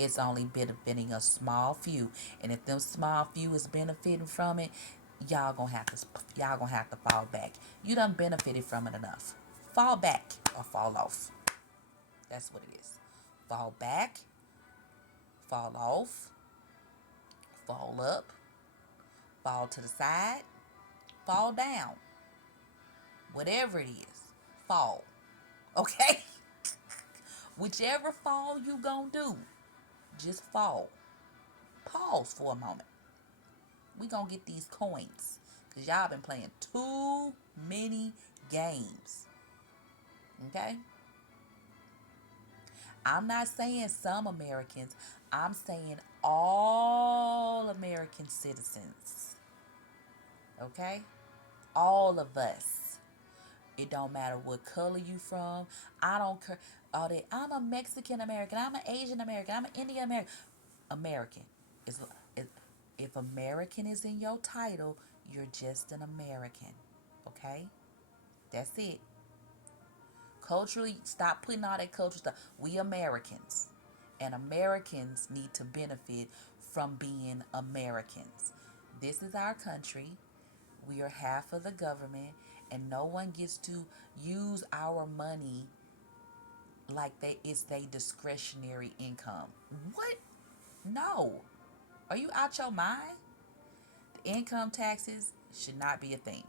it's only benefiting a small few. And if them small few is benefiting from it, y'all gonna have to fall back. You done benefited from it enough. Fall back or fall off. That's what it is. Fall back, fall off, fall up, fall to the side, fall down. Whatever it is, fall. Okay? Whichever fall you gonna do, just fall. Pause for a moment. We gonna get these coins. Cause y'all been playing too many games. Okay? I'm not saying some Americans. I'm saying all American citizens. Okay? All of us. It don't matter what color you from. I don't care. All that. I'm a Mexican American. I'm an Asian American. I'm an Indian American. American. Is if American is in your title, you're just an American. Okay? That's it. Culturally, stop putting all that cultural stuff. We Americans. And Americans need to benefit from being Americans. This is our country. We are half of the government, and no one gets to use our money like it's their discretionary income. What? No. Are you out your mind? The income taxes should not be a thing.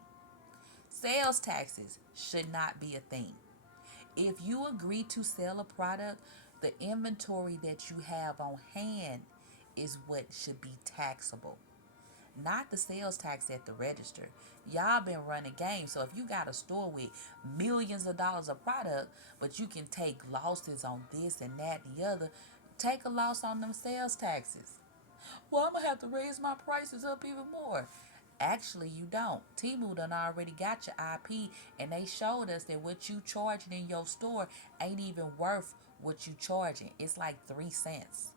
Sales taxes should not be a thing. If you agree to sell a product, the inventory that you have on hand is what should be taxable, not the sales tax at the register. Y'all been running games. So if you got a store with millions of dollars of product, but you can take losses on this and that and the other, take a loss on them sales taxes. Well, I'm gonna have to raise my prices up even more. Actually, you don't. Temu done already got your IP, and they showed us that what you charging in your store ain't even worth what you charging. It's like 3 cents.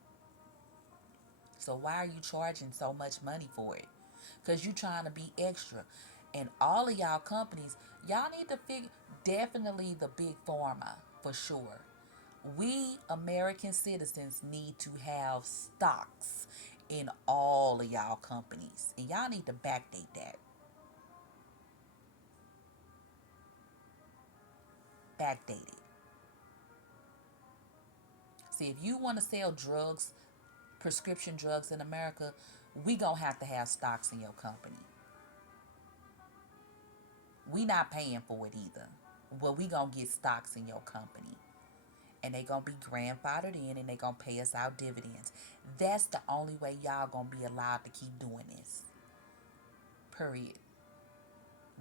So why are you charging so much money for it? Because you trying to be extra. And all of y'all companies, y'all need to figure, definitely the big pharma for sure. We American citizens need to have stocks in all of y'all companies. And y'all need to backdate that. Backdate it. See, if you want to sell drugs, prescription drugs in America, we gonna have to have stocks in your company. We not paying for it either. Well, we gonna get stocks in your company. And they gonna be grandfathered in, and they gonna pay us out dividends. That's the only way y'all gonna be allowed to keep doing this. Period.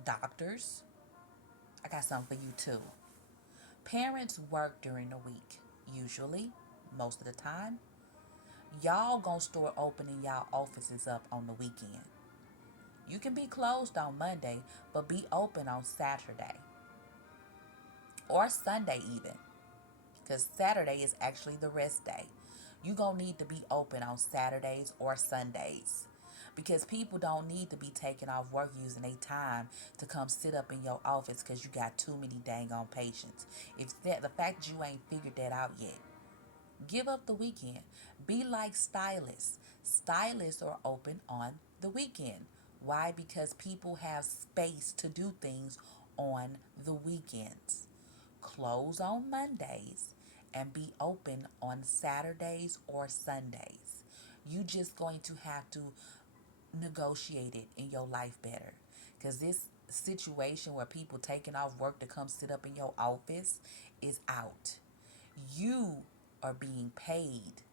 Doctors, I got something for you too. Parents work during the week, usually, most of the time. Y'all gonna start opening y'all offices up on the weekend. You can be closed on Monday, but be open on Saturday or Sunday even, because Saturday is actually the rest day. You gonna need to be open on Saturdays or Sundays, because people don't need to be taking off work using their time to come sit up in your office because you got too many dang on patients. If that the fact that you ain't figured that out yet, give up the weekend. Be like stylists. Stylists are open on the weekend. Why? Because people have space to do things on the weekends. Close on Mondays and be open on Saturdays or Sundays. You just going to have to negotiate it in your life better. Because this situation where people taking off work to come sit up in your office is out. You are being paid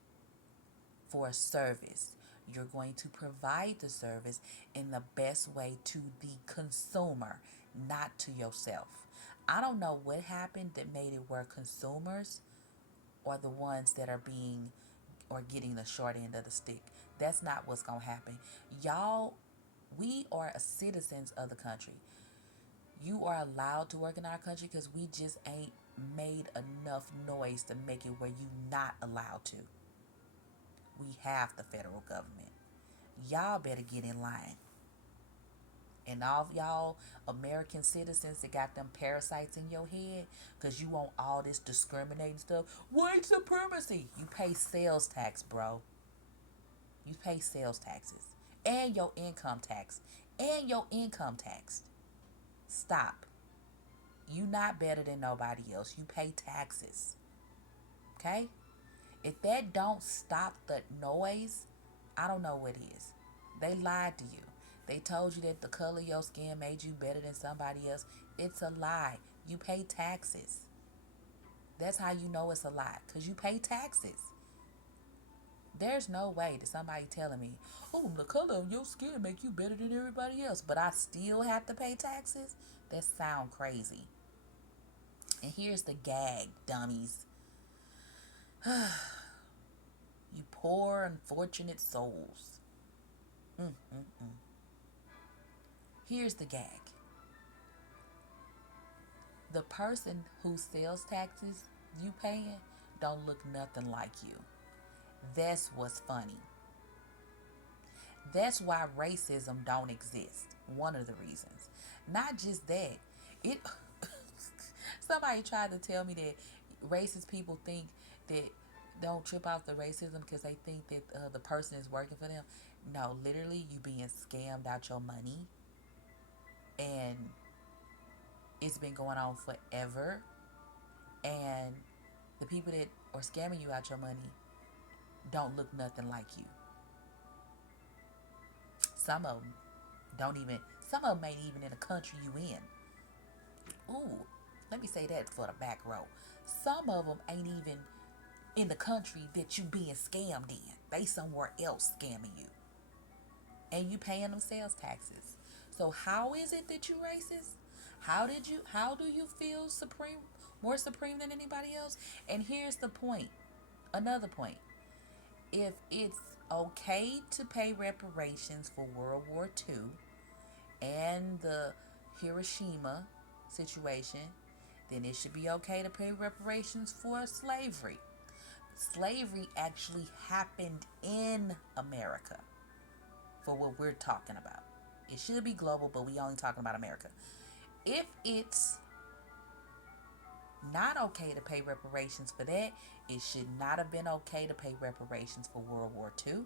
for a service. You're going to provide the service in the best way to the consumer, not to yourself. I don't know what happened that made it where consumers are the ones that are being or getting the short end of the stick. That's not what's going to happen. Y'all, we are citizens of the country. You are allowed to work in our country because we just ain't made enough noise to make it where you not allowed to. We have the federal government. Y'all better get in line And all of y'all American citizens that got them parasites in your head because you want all this discriminating stuff. White supremacy. You pay sales tax, bro. You pay sales taxes. And your income tax. And your income tax. Stop. You not better than nobody else. You pay taxes. Okay? If that don't stop the noise, I don't know what is. They lied to you. They told you that the color of your skin made you better than somebody else. It's a lie. You pay taxes. That's how you know it's a lie, because you pay taxes. There's no way that somebody telling me, oh, the color of your skin make you better than everybody else, but I still have to pay taxes? That sound crazy. And here's the gag, dummies. You poor, unfortunate souls. Mm-mm-mm. Here's the gag. The person who sells taxes you paying don't look nothing like you. That's what's funny. That's why racism don't exist. One of the reasons. Not just that. It somebody tried to tell me that racist people think that don't trip off the racism because they think that the person is working for them. No, literally, you being scammed out your money, and it's been going on forever. And the people that are scamming you out your money don't look nothing like you. Some of them don't even. Some of them ain't even in the country you in. Ooh, let me say that for the back row. Some of them ain't even in the country that you being scammed in. They somewhere else scamming you, and you paying them sales taxes. So how is it that you racist? How do you feel supreme, more supreme than anybody else? And here's the point. Another point. If it's okay to pay reparations for World War II and the Hiroshima situation, then it should be okay to pay reparations for slavery. Slavery actually happened in America for what we're talking about. It should be global, but we only talking about America. If it's not okay to pay reparations for that, it should not have been okay to pay reparations for World War II.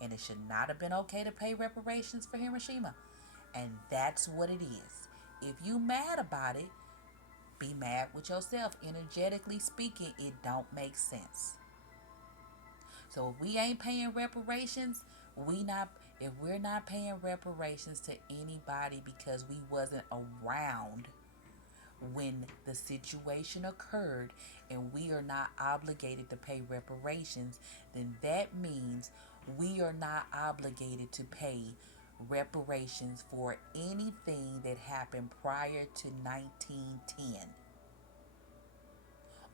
And it should not have been okay to pay reparations for Hiroshima. And that's what it is. If you mad about it, be mad with yourself. Energetically speaking, it don't make sense. So if we ain't paying reparations, if we're not paying reparations to anybody because we wasn't around when the situation occurred and we are not obligated to pay reparations, then that means we are not obligated to pay reparations for anything that happened prior to 1910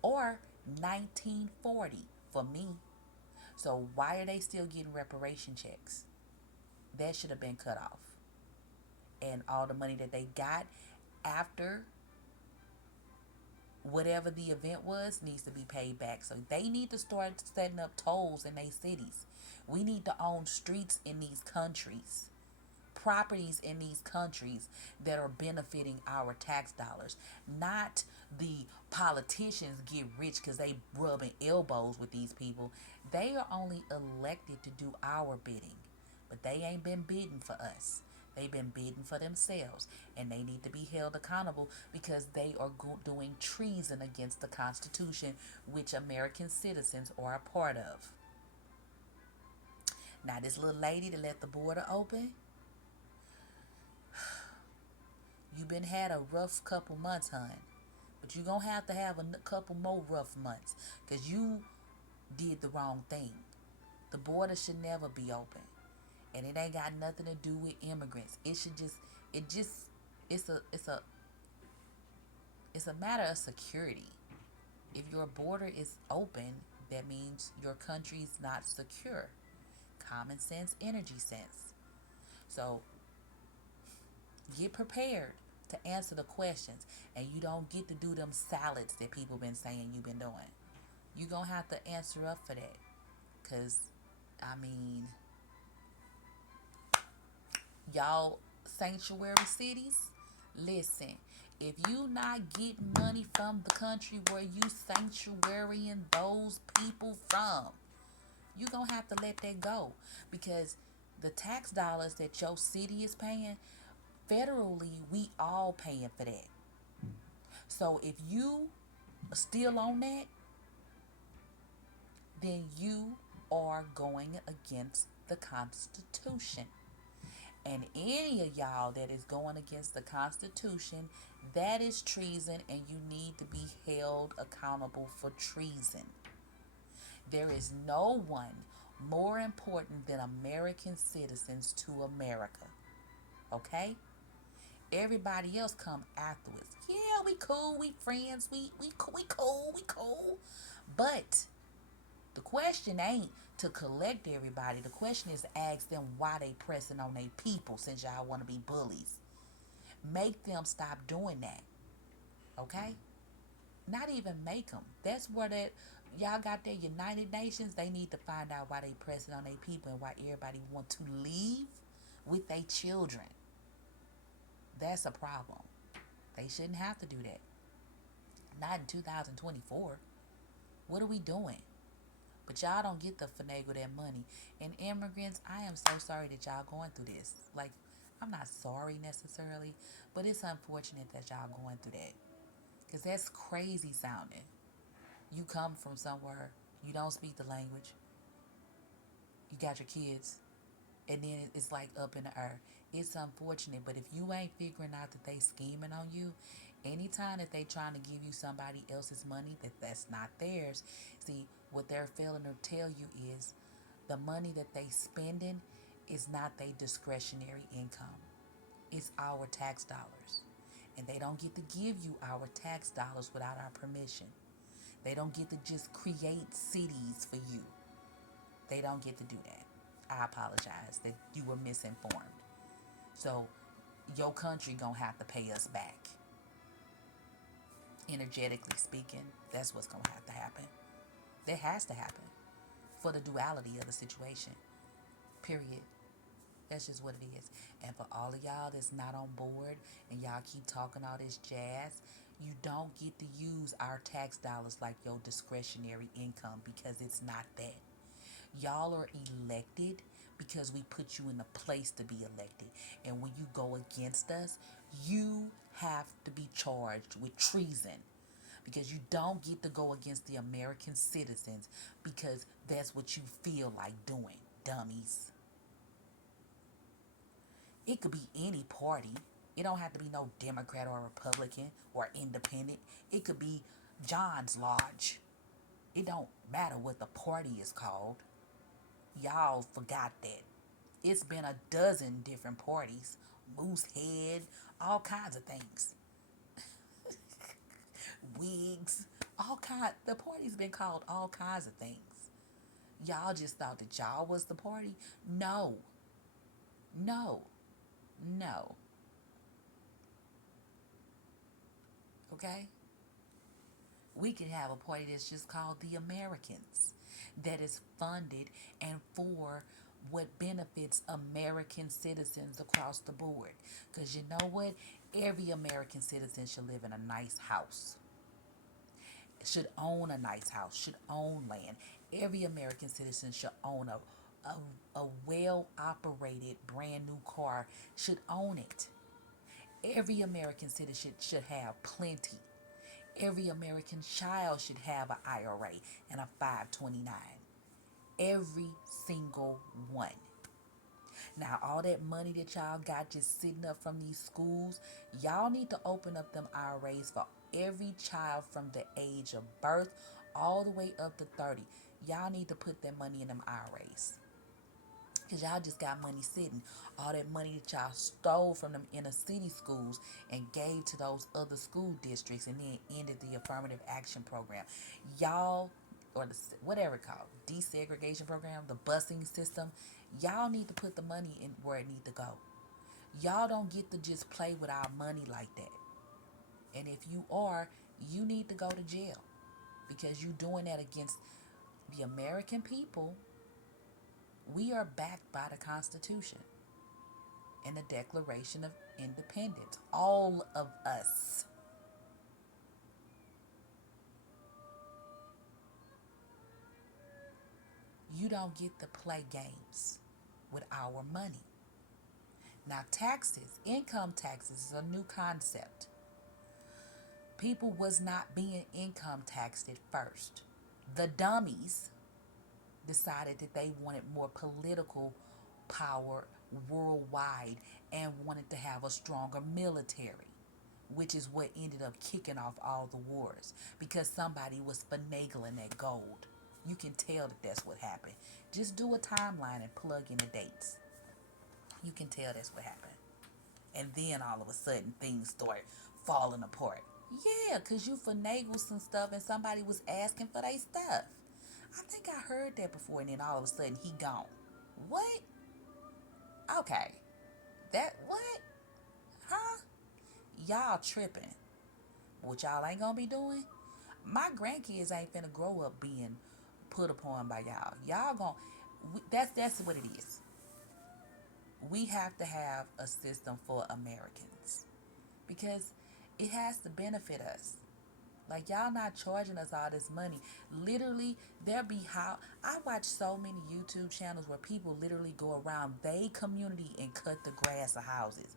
or 1940 for me. So why are they still getting reparation checks? That should have been cut off. And all the money that they got after whatever the event was needs to be paid back. So they need to start setting up tolls in their cities. We need to own streets in these countries, properties in these countries that are benefiting our tax dollars, not the politicians get rich because they rubbing elbows with these people. They are only elected to do our bidding, but they ain't been bidding for us. They've been bidding for themselves, and they need to be held accountable because they are doing treason against the Constitution, which American citizens are a part of. Now, this little lady that let the border open, you been had a rough couple months, hon. But you're going to have a couple more rough months because you did the wrong thing. The border should never be open. And it ain't got nothing to do with immigrants. It's a matter of security. If your border is open, that means your country's not secure. Common sense, energy sense. So get prepared to answer the questions, and you don't get to do them salads that people been saying you've been doing. You're gonna have to answer up for that, because I mean, y'all sanctuary cities, listen, if you not getting money from the country where you sanctuarying those people from, you gonna have to let that go, because the tax dollars that your city is paying, federally, we all paying for that. So if you are still on that, then you are going against the Constitution. And any of y'all that is going against the Constitution, that is treason, and you need to be held accountable for treason. There is no one more important than American citizens to America. Okay? Everybody else come afterwards. Yeah, we cool, we friends, we cool. But the question ain't to collect everybody. The question is to ask them why they pressing on their people, since y'all want to be bullies. Make them stop doing that. Okay? Not even make them. That's where that y'all got their United Nations. They need to find out why they pressing on their people and why everybody want to leave with their children. That's a problem. They shouldn't have to do that. Not in 2024. What are we doing? But y'all don't get to finagle that money. And immigrants, I am so sorry that y'all going through this. Like, I'm not sorry necessarily, but it's unfortunate that y'all going through that. Because that's crazy sounding. You come from somewhere, you don't speak the language, you got your kids, and then it's like up in the air. It's unfortunate, but if you ain't figuring out that they scheming on you, anytime that they trying to give you somebody else's money that's not theirs, see, what they're failing to tell you is the money that they spending is not their discretionary income. It's our tax dollars. And they don't get to give you our tax dollars without our permission. They don't get to just create cities for you. They don't get to do that. I apologize that you were misinformed. So your country gonna have to pay us back. Energetically speaking, that's what's gonna have to happen. That has to happen for the duality of the situation. Period. That's just what it is. And for all of y'all that's not on board and y'all keep talking all this jazz, you don't get to use our tax dollars like your discretionary income, because it's not that. Y'all are elected because we put you in a place to be elected. And when you go against us, you have to be charged with treason, because you don't get to go against the American citizens because that's what you feel like doing, dummies. It could be any party. It don't have to be no Democrat or Republican or independent. It could be John's Lodge. It don't matter what the party is called. Y'all forgot that. It's been a dozen different parties. Moosehead, all kinds of things. Wigs, all kinds. The party's been called all kinds of things. Y'all just thought that y'all was the party? No. No. No. Okay? We can have a party that's just called the Americans, that is funded and for what benefits American citizens across the board. Because you know what? Every American citizen should live in a nice house, should own a nice house, should own land. Every American citizen should own a well operated brand new car, should own it. Every American citizen should have plenty. Every American child should have an IRA and a 529. Every single one. Now, all that money that y'all got just sitting up from these schools, y'all need to open up them IRAs for every child from the age of birth all the way up to 30. Y'all need to put that money in them IRAs. Because y'all just got money sitting. All that money that y'all stole from them inner city schools and gave to those other school districts, and then ended the affirmative action program. Y'all, or the whatever it's called, desegregation program, the busing system, y'all need to put the money in where it need to go. Y'all don't get to just play with our money like that. And if you are, you need to go to jail, because you're doing that against the American people. We are backed by the Constitution. in the Declaration of Independence. All of us. You don't get to play games with our money. Now, taxes, income taxes is a new concept. People was not being income taxed at first. The dummies decided that they wanted more political power worldwide and wanted to have a stronger military, which is what ended up kicking off all the wars because somebody was finagling that gold. You can tell that that's what happened. Just do a timeline and plug in the dates. You can tell that's what happened. And then all of a sudden things start falling apart. Yeah, because you finagled some stuff and somebody was asking for their stuff. I think I heard that before, and then all of a sudden he gone. What? Okay. That what? Huh? Y'all tripping. What y'all ain't gonna be doing? My grandkids ain't finna grow up being put upon by y'all. Y'all gonna that's what it is. We have to have a system for Americans because it has to benefit us. Like y'all not charging us all this money. Literally, there be how I watch so many YouTube channels where people literally go around they community and cut the grass of houses.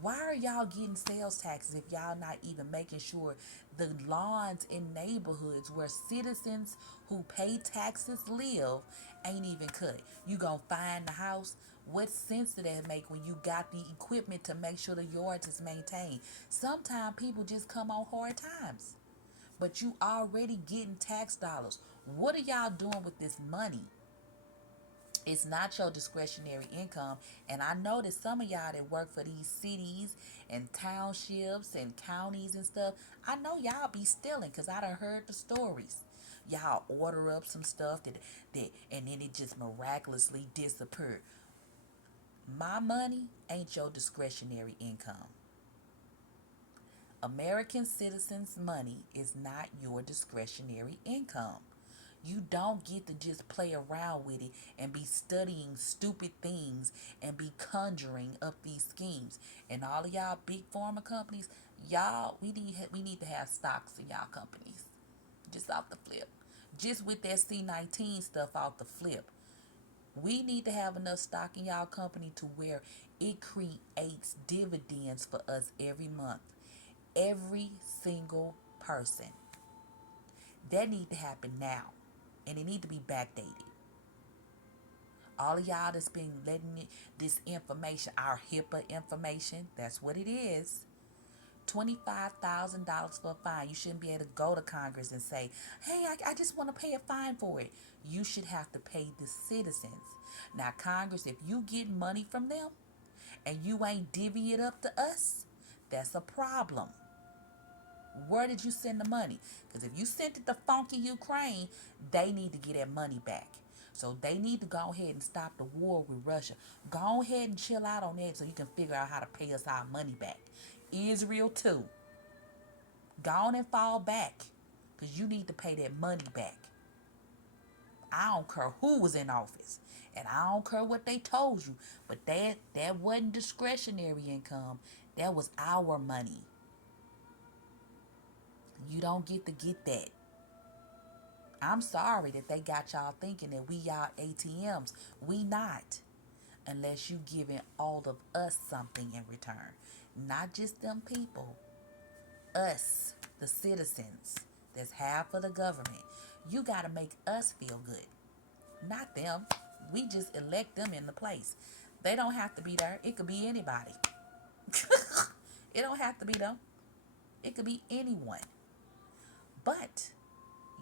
Why are y'all getting sales taxes if y'all not even making sure the lawns in neighborhoods where citizens who pay taxes live ain't even cut? You gonna find the house? What sense did that make when you got the equipment to make sure the yards is maintained? Sometimes people just come on hard times, but you already getting tax dollars. What are y'all doing with this money? It's not your discretionary income. And I know that some of y'all that work for these cities and townships and counties and stuff, I know y'all be stealing because I done heard the stories. Y'all order up some stuff that and then it just miraculously disappeared. My money ain't your discretionary income. American citizens' money is not your discretionary income. You don't get to just play around with it and be studying stupid things and be conjuring up these schemes. And all of y'all big pharma companies, y'all, we need to have stocks in y'all companies. Just off the flip. Just with that C19 stuff off the flip. We need to have enough stock in y'all company to where it creates dividends for us every month. Every single person. That need to happen now. And it need to be backdated. All of y'all that's been letting this information, our HIPAA information, that's what it is. $25,000 for a fine. You shouldn't be able to go to Congress and say, hey, I just want to pay a fine for it. You should have to pay the citizens. Now, Congress, if you get money from them and you ain't divvy it up to us, that's a problem. Where did you send the money? Because if you sent it to funky Ukraine, they need to get that money back. So they need to go ahead and stop the war with Russia. Go ahead and chill out on that so you can figure out how to pay us our money back. Israel too. Go on and fall back because you need to pay that money back. I don't care who was in office. And I don't care what they told you. But that wasn't discretionary income. That was our money. You don't get that. I'm sorry that they got y'all thinking that we y'all ATMs. We not. Unless you giving all of us something in return. Not just them people. Us, the citizens. That's half of the government. You got to make us feel good. Not them. We just elect them in the place. They don't have to be there. It could be anybody. It don't have to be them. It could be anyone. But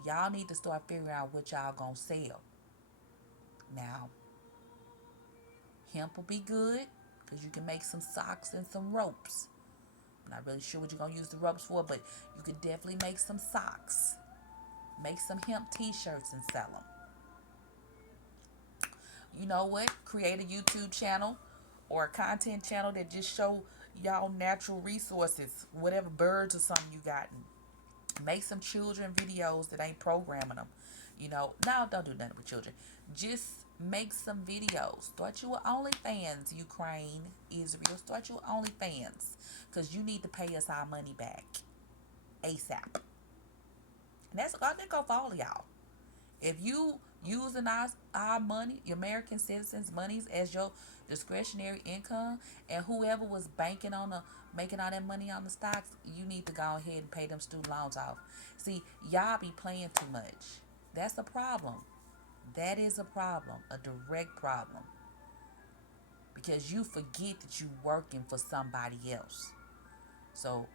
y'all need to start figuring out what y'all gonna sell. Now, hemp will be good because you can make some socks and some ropes. I'm not really sure what you're gonna use the ropes for, but you could definitely make some socks. Make some hemp t-shirts and sell them. You know what? Create a YouTube channel or a content channel that just show y'all natural resources, whatever birds or something you got. Make some children videos that ain't programming them. No, don't do nothing with children. Just make some videos. Start you with OnlyFans, Ukraine, Israel. Start you with OnlyFans. Because you need to pay us our money back ASAP. And that's I think for all of y'all. If you using our money, your American citizens' monies as your discretionary income, and whoever was banking on the making all that money on the stocks, you need to go ahead and pay them student loans off. See, y'all be playing too much. That's a problem. That is a problem, a direct problem. Because you forget that you working for somebody else. So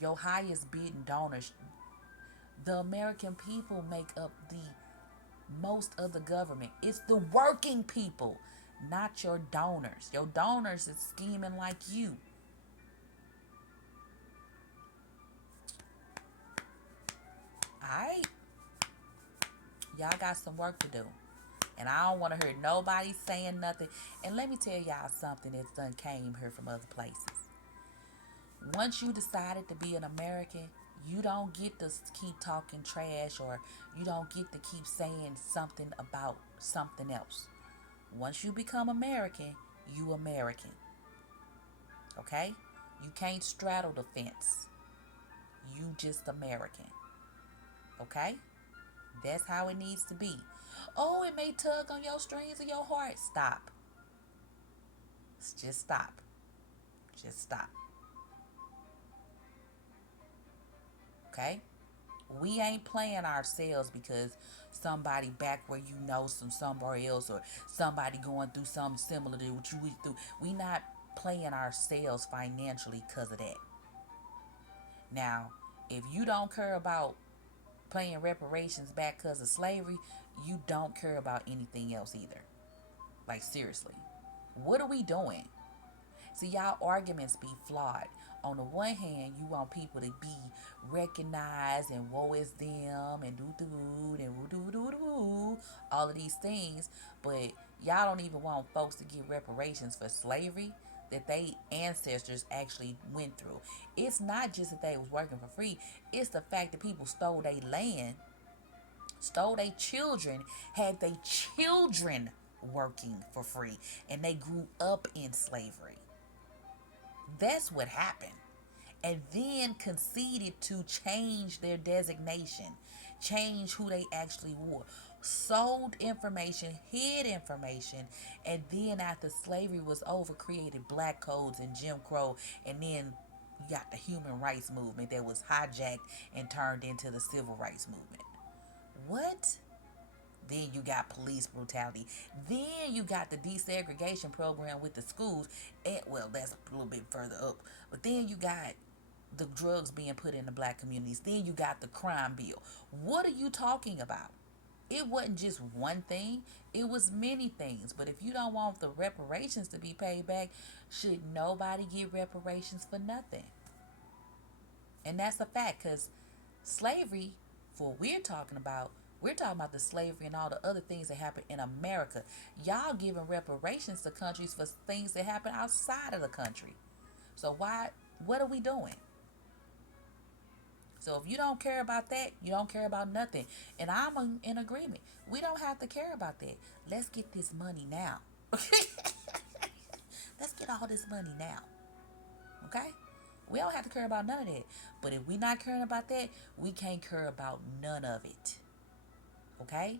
your highest bidding donors, the American people make up the most of the government. It's the working people, not your donors. Your donors is scheming like you. Alright? Y'all got some work to do. And I don't want to hear nobody saying nothing. And let me tell y'all something that's done came here from other places. Once you decided to be an American, you don't get to keep talking trash, or you don't get to keep saying something about something else. Once you become American, you American. Okay? You can't straddle the fence. You just American. Okay? That's how it needs to be. Oh, it may tug on your strings of your heart. Stop. Just stop. Just stop. Okay? We ain't playing ourselves because somebody back where somewhere else, or somebody going through something similar to what you went through. We not playing ourselves financially because of that. Now, if you don't care about paying reparations back because of slavery, you don't care about anything else either. Like, seriously. What are we doing? See, y'all arguments be flawed. On the one hand, you want people to be recognized and woe is them and do all of these things, but y'all don't even want folks to get reparations for slavery that they ancestors actually went through. It's not just that they was working for free, it's the fact that people stole their land, stole their children, had their children working for free, and they grew up in slavery. That's what happened. And then conceded to change their designation, change who they actually were. Sold information, hid information, and then after slavery was over, created black codes and Jim Crow, and then you got the human rights movement that was hijacked and turned into the civil rights movement. What? Then you got police brutality. Then you got the desegregation program with the schools. And, well, that's a little bit further up. But then you got the drugs being put in the black communities. Then you got the crime bill. What are you talking about? It wasn't just one thing. It was many things. But if you don't want the reparations to be paid back, should nobody get reparations for nothing? And that's a fact, because slavery, for what we're talking about the slavery and all the other things that happen in America. Y'all giving reparations to countries for things that happen outside of the country. So what are we doing? So if you don't care about that, you don't care about nothing. And I'm in agreement. We don't have to care about that. Let's get this money now. Let's get all this money now. Okay? We don't have to care about none of that. But if we not caring about that, we can't care about none of it. Okay?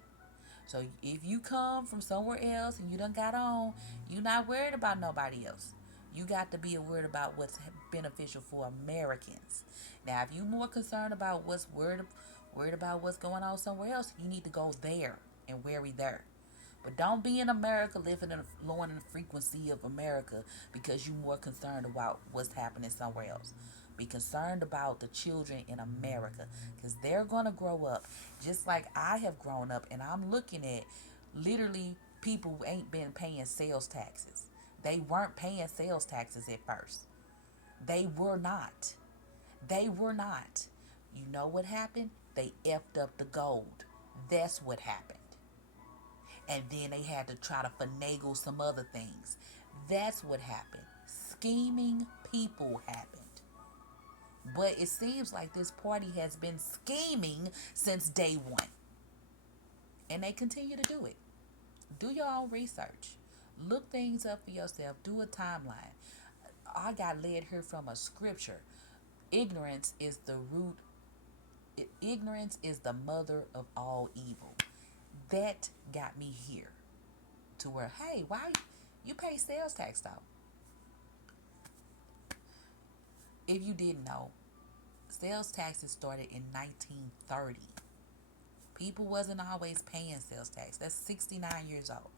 So if you come from somewhere else and you done got on, you not worried about nobody else. You got to be worried about what's beneficial for Americans. Now, if you more concerned about worried about what's going on somewhere else, you need to go there and worry there. But don't be in America living in lowering the frequency of America because you're more concerned about what's happening somewhere else. Be concerned about the children in America because they're going to grow up just like I have grown up, and I'm looking at literally people who ain't been paying sales taxes. They weren't paying sales taxes at first. They were not. They were not. You know what happened? They effed up the gold. That's what happened. And then they had to try to finagle some other things. That's what happened. Scheming people happened. But it seems like this party has been scheming since day one. And they continue to do it. Do your own research. Look things up for yourself. Do a timeline. I got led here from a scripture. Ignorance is the root, ignorance is the mother of all evil. That got me here to where, hey, why you pay sales tax though? If you didn't know, sales taxes started in 1930. People wasn't always paying sales tax. That's 69 years old.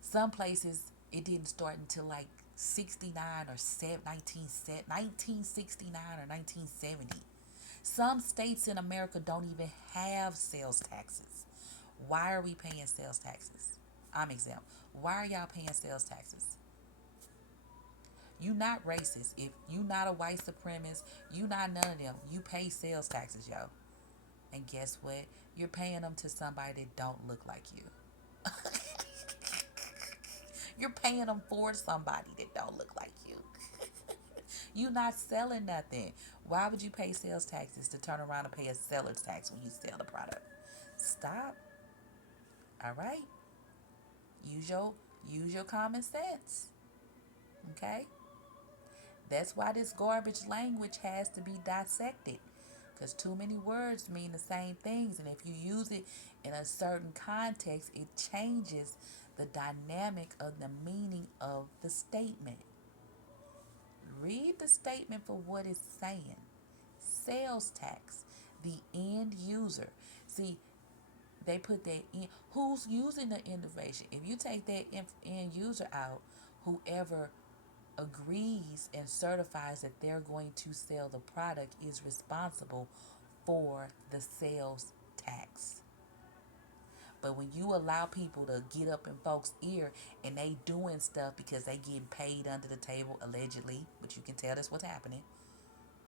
Some places it didn't start until like 69 or 1969 or 1970. Some states in America don't even have sales taxes. Why are we paying sales taxes? I'm exempt. Why are y'all paying sales taxes? You not racist. If you not a white supremacist, you not none of them. You pay sales taxes, yo. And guess what? You're paying them to somebody that don't look like you. You're paying them for somebody that don't look like you. You not selling nothing. Why would you pay sales taxes to turn around and pay a seller's tax when you sell the product? Stop. All right. Use your use your common sense. Okay? That's why this garbage language has to be dissected. Because too many words mean the same things. And if you use it in a certain context, it changes the dynamic of the meaning of the statement. Read the statement for what it's saying. Sales tax, the end user. See, they put that in. Who's using the innovation? If you take that end user out, whoever agrees and certifies that they're going to sell the product is responsible for the sales tax. But when you allow people to get up in folks' ear and they doing stuff because they getting paid under the table allegedly, but you can tell that's what's happening.